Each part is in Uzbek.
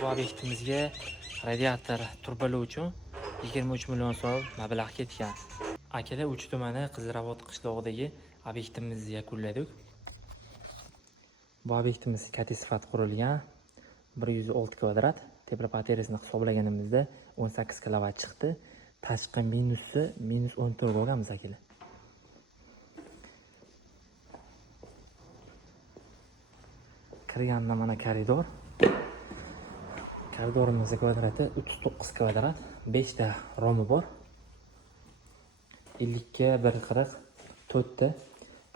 Bu obyektimizga radiator turbali uchun 23 million so'm mablag' ketgan. Akalar Uch tumani Qizilobod qishlog'idagi obyektimizni yakunladik. Bu obyektimiz katta sifat qurilgan 106 kvadrat. Tepra batareyasini hisoblaganimizda 18 kilovat chiqdi. Tashqi minusi -14 bo'lganmiz akalar. Kirganda mana koridor. Koridorimizning kvadrati 39 kvadrat, 5 ta romi bor. 50 ga 140, 4 ta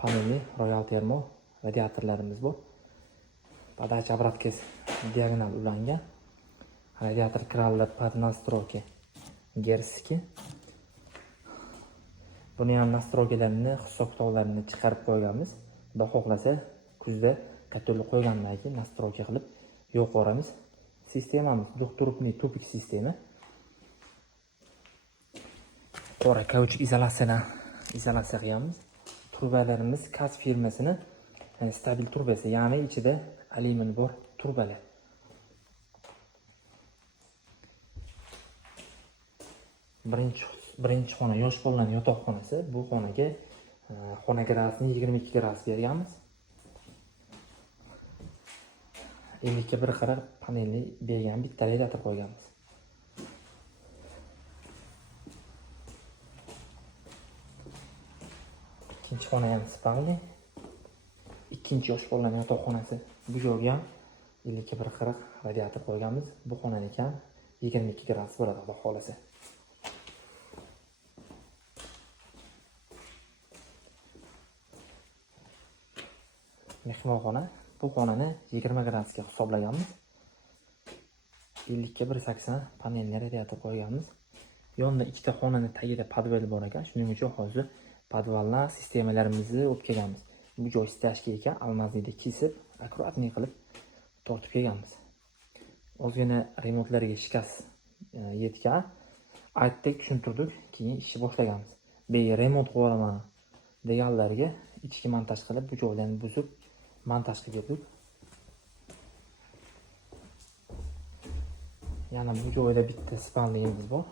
panelli Royal Thermo radiatorlarimiz bor. Подача обраткasi diagonal ulangan. Radiator krallar под настройки Gerski. Buni ham nastroykalarni, hisob-kitoblarini chiqarib qo'yganmiz. Xudo xohlasa, kuzda katalog qo'ygandan keyin nastroyka qilib yo'q boramiz. Sistemamiz двухтрубный tubik sistema. Qora kauchuk izolyatsiya qilganmiz. Turbalarimiz KAZ firmasini stabil turbasi, ya'ni ichida alyumin bor turbalar. Birinchi xona yosh bolalarning yotoqxonasi. Bu xonaga xona gradusini 22 gradus berganmiz. 50 ga 140 panelli bergan bitta radiator qo'yganmiz. Ikkinchi xona ham spalni. Ikkinchi yosh bolalarning yotoqxonasi. Bu joyga ham 50 ga 140 radiator qo'yganmiz. Bu xonaniki ham 22 gradus bo'ladi, xudo xolasa. Mehmonxona. Bu xonani 20 gradusga hisoblaganmiz. 50 ga 180 panelli radiator qo'yganmiz. Yonda ikkita xonani tagida podval bor ekan. Shuning uchun hozir podvallar sistemalarimizni olib kelganmiz. Bu joy stashka ekan, almazlikda kesib, akkuratniy qilib tortib kelganmiz. Ozgina remontlarga shikast yetgan. Aytdik, tushuntirdik, keyin ishni boshlaganmiz. Remont qilaman deganlarga ichki montaj qilib, bu joylarni buzib montaj qildik. Yana bu joyda bitta spalnimiz bor.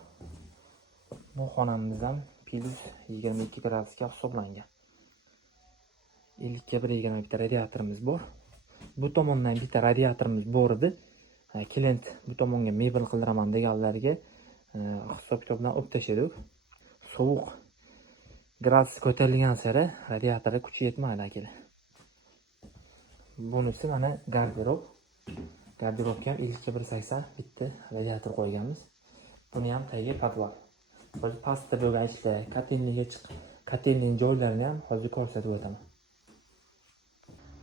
Bu xonamiz ham plus 22 gradusga hisoblangan. 50 ga 120 bitta radiatorimiz bor. Bu tomondan bitta radiatorimiz bor edi. Klient bu tomonga mebel qildiraman deganlarga hisob-kitobdan olib tashladik. Sovuq gradus ko'tarilgan sari radiatorga kuchi yetmaydi akalar. Bunisi mana garderob. Garderobga 50 ga 180 bitta radiator qo'yganmiz. Buni ham tagiga podval. Hozir pastda bo'lgan ishlar, kotelniga chiqib, kotelning joylarini ham hozir ko'rsatib o'taman.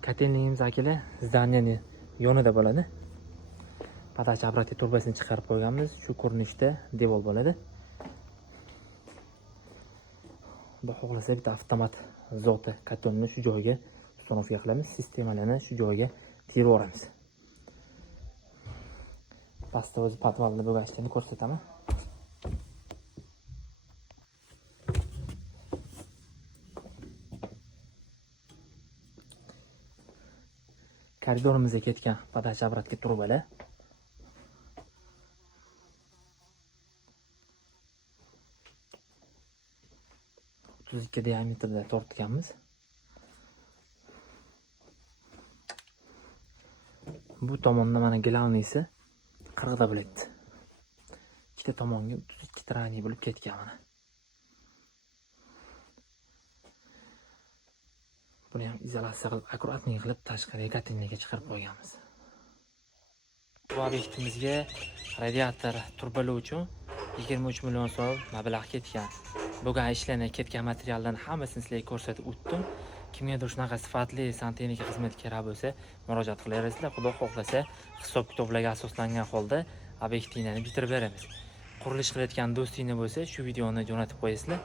Kotelnimiz akalar zdaniyani yonida bo'ladi. Подача обратки turbasini chiqarib qo'yganmiz. Shu ko'rinishda devor bo'ladi. Xudo xohlasa bitta avtomat zoti kotelni shu joyga uстановка qilamiz. Sistemalarni shu joyga terib yuboramiz. Pastda o'zi podvalda bo'lgan ishlarni ko'rsataman. Koridorimizga ketgan подача обратки turbalar. diametrda tortganmiz. Bu tomonda mana glavniysi 40 da bo'ladi. Ikkita tomonga 32 trani bo'lib ketgan mana. Buni ham izolyatsiya qilib, akkuratniy qilib tashqariga kotelniga chiqarib qo'yganmiz. Bu obyektimizga radiator turbali uchun 23 million so'm mablag' ketgan. Bo'lgan ishlarni, ketgan materiallarni hammasini sizlarga ko'rsatib o'tdim. Kimgadir shunaqa sifatli santexnika xizmati kerak bo'lsa, murojaat qilaverasizlar. Xudo xohlasa, hisob-kitoblarga asoslangan holda obyektinglarni bitirib beramiz. Qurilish qilayotgan do'stinglar bo'lsa, shu videoni jo'natib qo'yasizlar.